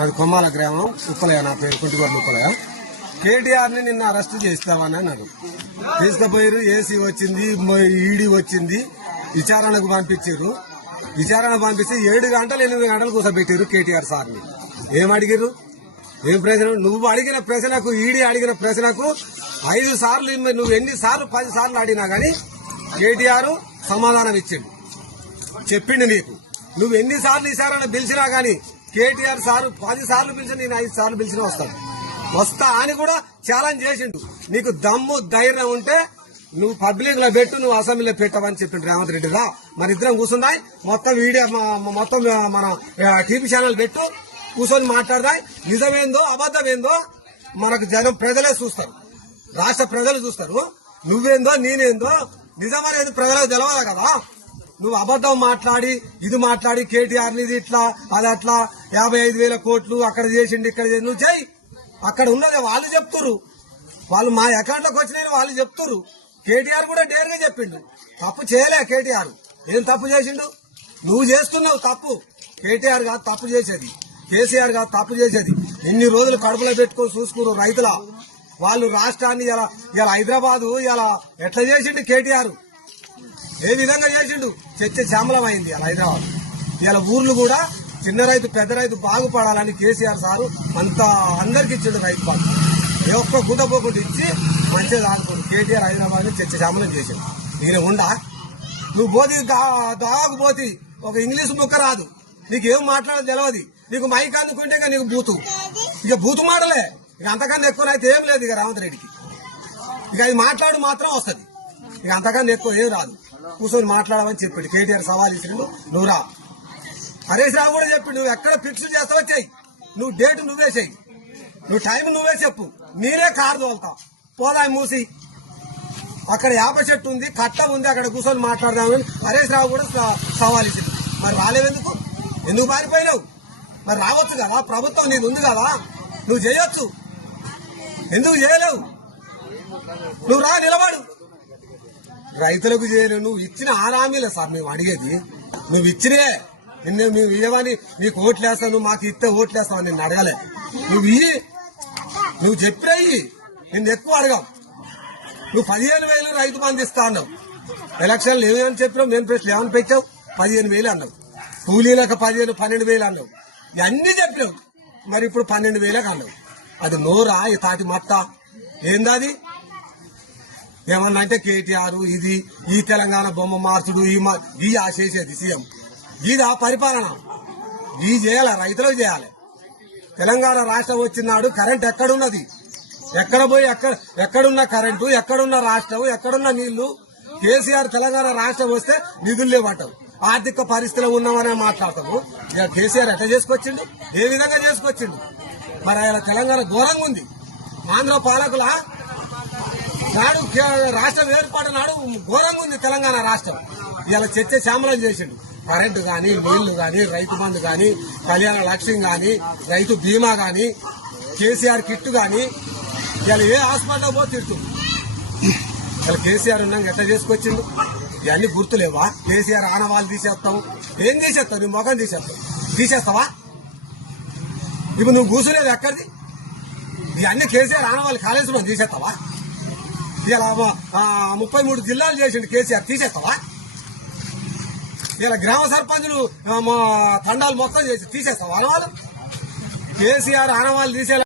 అది కొమ్మాల గ్రామం ఉప్పలయ నా పేరు కుంటిగొడ్ల ఉప్పలయ కేటీఆర్ని నిన్న అరెస్ట్ చేస్తామని అన్నారు. తీసుకుపోయారు ఏసీ వచ్చింది ఈడీ వచ్చింది విచారణకు పంపించారు విచారణ పంపిస్తే ఏడు గంటలు ఎనిమిది గంటలు కూర్చోబెట్టారు కేటీఆర్ సార్ని. ఏం అడిగారు ఏం ప్రశ్న? నువ్వు అడిగిన ప్రశ్నకు ఈడీ అడిగిన ప్రశ్నకు ఐదు సార్లు నువ్వు ఎన్ని సార్లు పది సార్లు అడిగినా కానీ కేటీఆర్ సమాధానం ఇచ్చిండు చెప్పిండు నీకు. నువ్వు ఎన్నిసార్లు విచారణ పిలిచినా కానీ కేటీఆర్ సార్ పది సార్లు పిలిచి నేను ఐదు సార్లు పిలిచినా వస్తాను. వస్తా అని కూడా ఛాలెంజ్ చేసిండు. నీకు దమ్ము ధైర్యం ఉంటే నువ్వు పబ్లిక్లో పెట్టు నువ్వు అసెంబ్లీలో పెట్టవని చెప్పిండు రేవంత్ రెడ్డి. రా మన ఇద్దరం కూర్చున్నాయి మొత్తం వీడియో మొత్తం మన టీవీ ఛానల్ పెట్టు కూర్చొని మాట్లాడదాయి నిజమేందో అబద్ధమేందో మనకు జనం ప్రజలే చూస్తారు. రాష్ట్ర ప్రజలు చూస్తారు. నువ్వేందో నేనేందో నిజమనేది ప్రజలకు తెలవాలి కదా. నువ్వు అబద్ధం మాట్లాడి ఇది మాట్లాడి కేటీఆర్ ఇది ఇట్లా అది అట్లా యాభై ఐదు వేల కోట్లు అక్కడ చేసిండి ఇక్కడ నువ్వు చేయి అక్కడ ఉన్నది వాళ్ళు చెప్తురు వాళ్ళు మా అకౌంట్లోకి వచ్చినాయి వాళ్ళు చెప్తురు కేటీఆర్ కూడా డేర్గా చెప్పిండు. తప్పు చేయలే కేటీఆర్. ఏం తప్పు చేసిండు? నువ్వు చేస్తున్నావు తప్పు. కేటీఆర్ కాదు తప్పు చేసేది. కేసీఆర్ కాదు తప్పు చేసేది. ఎన్ని రోజులు కడుపులో పెట్టుకొని చూసుకున్నారు రైతుల. వాళ్ళు రాష్ట్రాన్ని ఇలా ఇలా హైదరాబాదు ఇలా ఎట్లా చేసిండు కేటీఆర్? ఏ విధంగా చేసిండు? చర్చ శ్యామలమైంది అయింది అలా హైదరాబాద్. ఇలా ఊర్లు కూడా చిన్న రైతు పెద్ద రైతు బాగుపడాలని కేసీఆర్ సారు అంత అందరికి ఇచ్చిండు రైతు బంధు ఏ ఒక్క గుడ్డ పోకుండా ఇచ్చి మంచిగా ఆడుకోండి కేటీఆర్ హైదరాబాద్ చర్చ శ్యామలం చేసిండు నేను ఉండా? నువ్వు పోతి దా- దాగు ఒక ఇంగ్లీష్ ముక్క రాదు. నీకు ఏం మాట్లాడదు తెలియదు నీకు మైక్ అందుకుంటే ఇక నీకు బూతు. ఇక బూతు మాటలే. ఇక అంతకన్నా ఎక్కువ అయితే ఏం లేదు ఇక రేవంత్ రెడ్డికి ఇక అది మాట్లాడు మాత్రం వస్తుంది. ఇక అంతకన్నా ఎక్కువ ఏం రాదు. కూర్చొని మాట్లాడమని చెప్పిండు. కేటీఆర్ సవాల్ ఇచ్చినప్పుడు నువ్వు రా. హరీష్ రావు కూడా చెప్పిండు నువ్వు ఎక్కడ ఫిక్స్ చేస్తావో చెయ్యి. నువ్వు డేట్ నువ్వే చెయ్యి. నువ్వు టైం నువ్వే చెప్పు. నేనే కారు తోలుతావు పోదా మూసి. అక్కడ యాప చెట్టు ఉంది కట్ట ఉంది అక్కడ కూర్చొని మాట్లాడదామని హరీష్ రావు కూడా సవాల్ ఇచ్చింది మరి రాలేవెందుకు ఎందుకు? పారిపోయినావు? మరి రావచ్చు కదా? ప్రభుత్వం నీకు ఉంది కదా? నువ్వు చేయొచ్చు. ఎందుకు చేయలేవు? నువ్వు రా నిలబడు. రైతులకు చేయను. నువ్వు ఇచ్చిన ఆరామీలే సార్ మేము అడిగేది. నువ్వు ఇచ్చినే. నిన్ను మేము ఇవ్వని నీకు ఓట్లు వేస్తావు నువ్వు మాకు ఇస్తే ఓట్లు వేస్తావు నిన్ను అడగలే. నువ్వు ఇయ్యి. నువ్వు చెప్పినా నిన్ను ఎక్కువ అడగావు నువ్వు పదిహేను వేలు రైతు బంధు ఇస్తా అన్నావు. ఎలక్షన్లు ఏమని చెప్పినావు? మేము ప్రశ్న ఏమని పెట్టావు? పదిహేను వేలు అన్నావు. కూలీలకు పదిహేను పన్నెండు వేలు అన్నావు. ఇవన్నీ చెప్పినావు. మరి ఇప్పుడు పన్నెండు వేలకు అన్నావు. అది నోరా? ఈ తాటి మత్త ఏందది? ఏమన్నా అంటే కేటీఆర్ ఇది ఈ తెలంగాణ బొమ్మ మార్చుడు ఈ ఆ ఈ ఆశేసేది సీఎం. ఇది ఆ పరిపాలన. ఈ చేయాలి రైతులకు చేయాలి. తెలంగాణ రాష్ట్రం వచ్చినాడు కరెంట్ ఎక్కడున్నది? ఎక్కడ పోయి ఎక్కడ ఎక్కడున్న కరెంటు ఎక్కడున్న రాష్ట్రం ఎక్కడున్న నీళ్ళు? కేసీఆర్ తెలంగాణ రాష్ట్రం వస్తే నిధులు లేవంటావు ఆర్థిక పరిస్థితిలో ఉన్నామనే మాట్లాడతాము. ఇక కేసీఆర్ ఎట్లా చేసుకొచ్చిండు? ఏ విధంగా చేసుకొచ్చిండు? మరి ఆయన తెలంగాణ ఘోరంగా ఉంది. ఆంధ్ర పాలకుల? నాడు కే- రాష్ట్రం ఏర్పాటు నాడు ఘోరంగా ఉంది తెలంగాణ రాష్ట్రం. ఇలా చర్చ శ్యామలం చేసిండు. కరెంటు కానీ నీళ్ళు కానీ రైతు బంధు కానీ కళ్యాణ లక్ష్యం కానీ రైతు బీమా కానీ కేసీఆర్ కిట్ కానీ ఇలా ఏ హాస్పిటల్ పో తిడుతుంది ఇలా కేసీఆర్ ఉన్నాక ఎట్లా చేసుకొచ్చిండు? ఇవన్నీ గుర్తులేవా? కేసీఆర్ ఆనవాళ్ళు తీసేస్తావు ఏం తీసేస్తావు? నీ మొఖం తీసేస్తావు. తీసేస్తావా? ఇప్పుడు నువ్వు కూర్చునేది ఎక్కడిది? ఇవన్నీ కేసీఆర్ ఆనవాళ్ళు కాలేజీలో తీసేస్తావా? ఇలా ముప్పై మూడు జిల్లాలు చేసిండు కేసీఆర్. తీసేస్తావా? ఇలా గ్రామ సర్పంచులు మా తండాలు మొత్తం చేసి తీసేస్తావా? ఆనవాళ్ళు? కేసీఆర్ ఆనవాళ్ళు తీసే